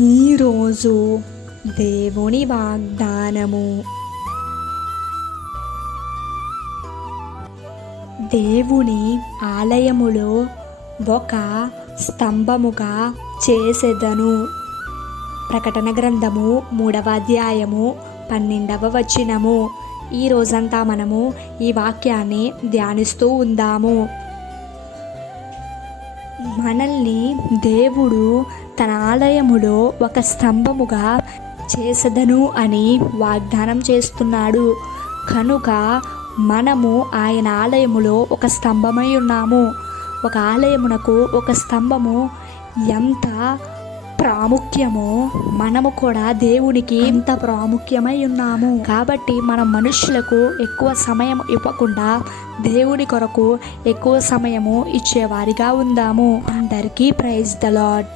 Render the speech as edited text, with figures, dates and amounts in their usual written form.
ఈరోజు దేవుని వాగ్దానము. దేవుని ఆలయములో ఒక స్తంభముగా చేసెదను. ప్రకటన గ్రంథము 3వ అధ్యాయము 12వ వచనము. ఈ రోజంతా మనము ఈ వాక్యాన్ని ధ్యానిస్తూ ఉందాము. మనల్ని దేవుడు తన ఆలయములో ఒక స్తంభముగా చేసెదను అని వాగ్దానం చేస్తున్నాడు. కనుక మనము ఆయన ఆలయములో ఒక స్తంభమై ఉన్నాము. ఒక ఆలయమునకు ఒక స్తంభము ఎంత ప్రాముఖ్యమో మనము కూడా దేవునికి ఎంత ప్రాముఖ్యమై ఉన్నాము. కాబట్టి మనం మనుషులకు ఎక్కువ సమయం ఇవ్వకుండా దేవుని కొరకు ఎక్కువ సమయము ఇచ్చేవారిగా ఉందాము. అందరికీ ప్రైజ్ ద లార్డ్.